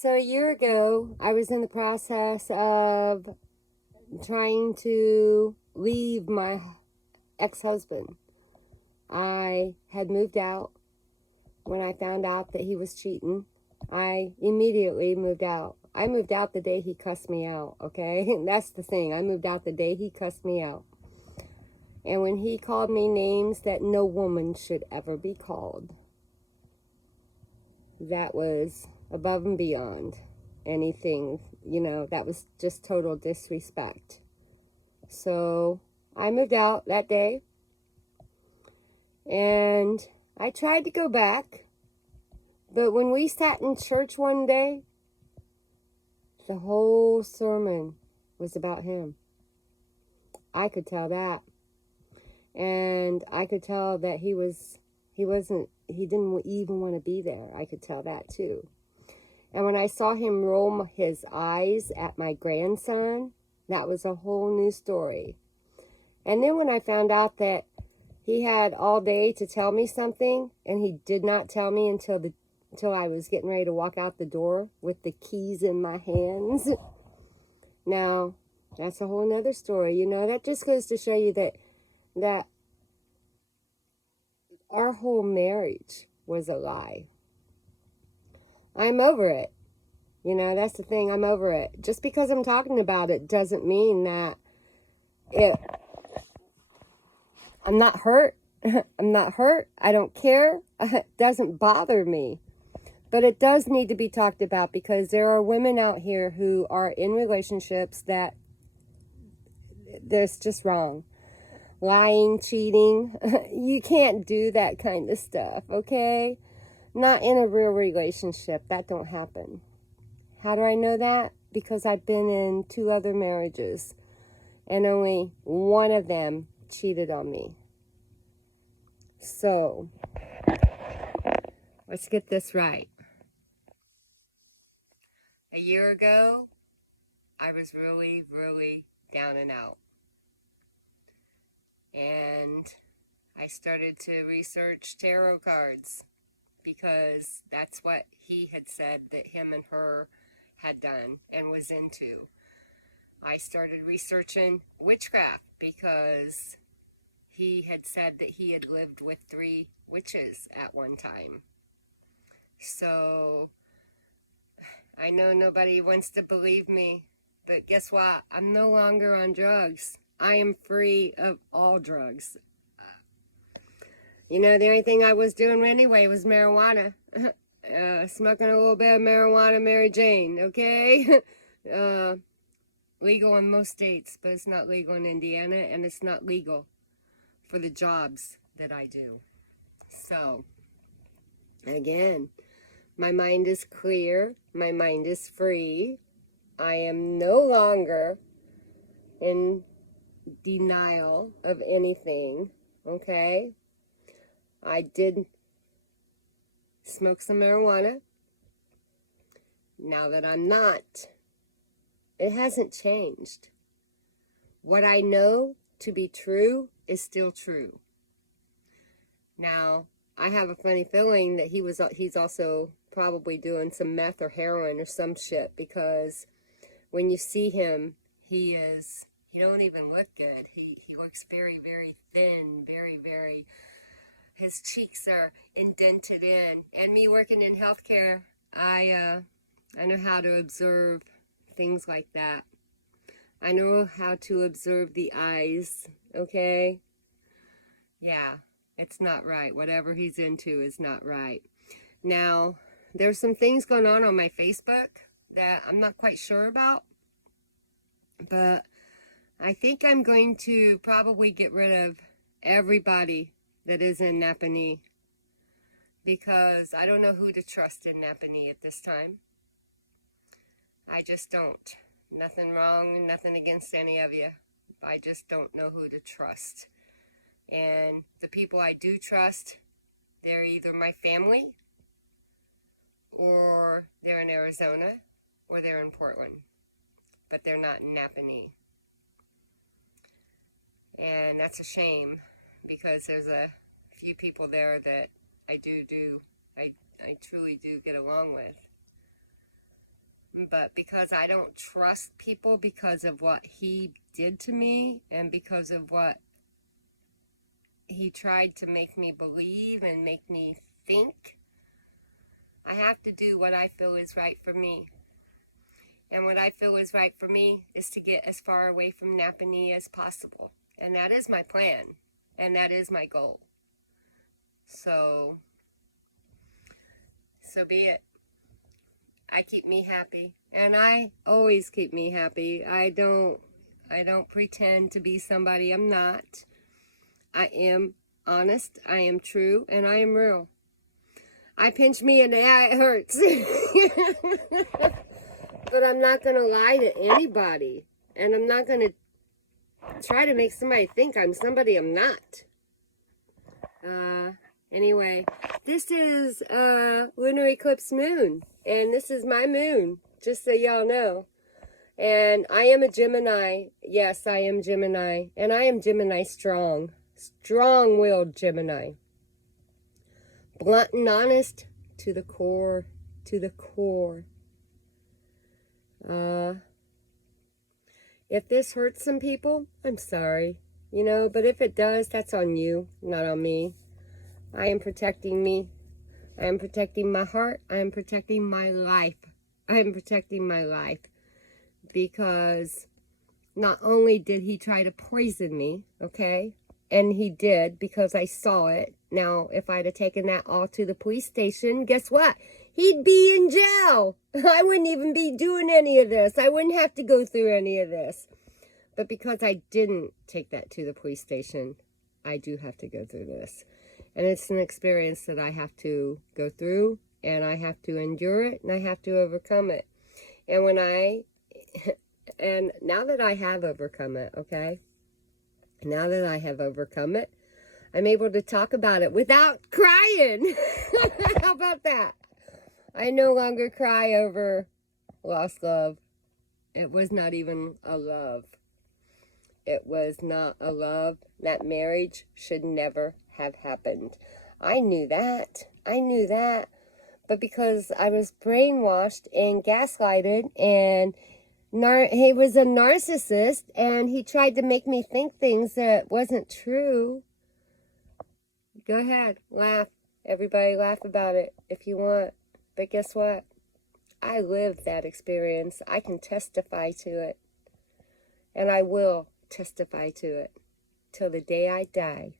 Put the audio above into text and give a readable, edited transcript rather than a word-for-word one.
So a year ago, I was in the process of trying to leave my ex-husband. I had moved out when I found out that he was cheating. I immediately moved out. I moved out the day he cussed me out, okay? That's the thing. I moved out the day he cussed me out. And when he called me names that no woman should ever be called, that was above and beyond anything, that was just total disrespect. So I moved out that day and I tried to go back, but when we sat in church one day, the whole sermon was about him. I could tell that. And I could tell that he didn't even want to be there. I could tell that too. And when I saw him roll his eyes at my grandson, that was a whole new story. And then when I found out that he had all day to tell me something, and he did not tell me until I was getting ready to walk out the door with the keys in my hands. Now, that's a whole nother story. That just goes to show you that our whole marriage was a lie. I'm over it. That's the thing. I'm over it. Just because I'm talking about it doesn't mean that I'm not hurt. I'm not hurt. I don't care. It doesn't bother me. But it does need to be talked about because there are women out here who are in relationships that that's just wrong. Lying, cheating. You can't do that kind of stuff, okay? Not in a real relationship. That don't happen. How do I know that? Because I've been in 2 other marriages and only one of them cheated on me. So, let's get this right. A year ago, I was really, really down and out. And I started to research tarot cards because that's what he had said that him and her had done and was into. I started researching witchcraft because he had said that he had lived with 3 witches at one time. So I know nobody wants to believe me, but guess what? I'm no longer on drugs. I am free of all drugs. The only thing I was doing anyway was marijuana. Smoking a little bit of marijuana, Mary Jane, okay? Legal in most states, but it's not legal in Indiana, and it's not legal for the jobs that I do. So, again, my mind is clear. My mind is free. I am no longer in denial of anything, okay? I did smoke some marijuana. Now that I'm not, it hasn't changed. What I know to be true is still true. Now, I have a funny feeling that he's also probably doing some meth or heroin or some shit, because when you see him, he don't even look good. He looks very, very thin, very, very, his cheeks are indented in. And me working in healthcare, I know how to observe things like that. I know how to observe the eyes, okay? Yeah, it's not right. Whatever he's into is not right. Now, there's some things going on my Facebook that I'm not quite sure about, but I think I'm going to probably get rid of everybody that is in Napanee, because I don't know who to trust in Napanee at this time. I just don't. Nothing wrong, nothing against any of you. I just don't know who to trust. And the people I do trust, they're either my family, or they're in Arizona, or they're in Portland. But they're not in Napanee. And that's a shame, because there's a few people there that I truly do get along with. But because I don't trust people because of what he did to me and because of what he tried to make me believe and make me think, I have to do what I feel is right for me. And what I feel is right for me is to get as far away from Napanee as possible. And that is my plan. And that is my goal. So be it. I keep me happy. And I always keep me happy. I don't pretend to be somebody I'm not. I am honest, I am true, and I am real. I pinch me in the eye, it hurts. But I'm not going to lie to anybody. And I'm not going to try to make somebody think I'm somebody I'm not. Anyway, this is lunar eclipse moon. And this is my moon, just so y'all know. And I am a Gemini. Yes, I am Gemini. And I am Gemini strong. Strong-willed Gemini. Blunt and honest to the core. To the core. If this hurts some people, I'm sorry. You know, but if it does, that's on you, not on me. I am protecting me. I am protecting my heart. I am protecting my life. I am protecting my life. Because not only did he try to poison me, okay? And he did because I saw it. Now, if I'd have taken that all to the police station, guess what? He'd be in jail. I wouldn't even be doing any of this. I wouldn't have to go through any of this. But because I didn't take that to the police station, I do have to go through this. And it's an experience that I have to go through, and I have to endure it, and I have to overcome it. And and now that I have overcome it, okay? Now that I have overcome it, I'm able to talk about it without crying. How about that? I no longer cry over lost love. It was not even a love. It was not a love. That marriage should never have happened. I knew that. I knew that. But because I was brainwashed and gaslighted, and he was a narcissist, and he tried to make me think things that wasn't true. Go ahead, laugh. Everybody laugh about it if you want. But guess what? I lived that experience. I can testify to it. And I will testify to it till the day I die.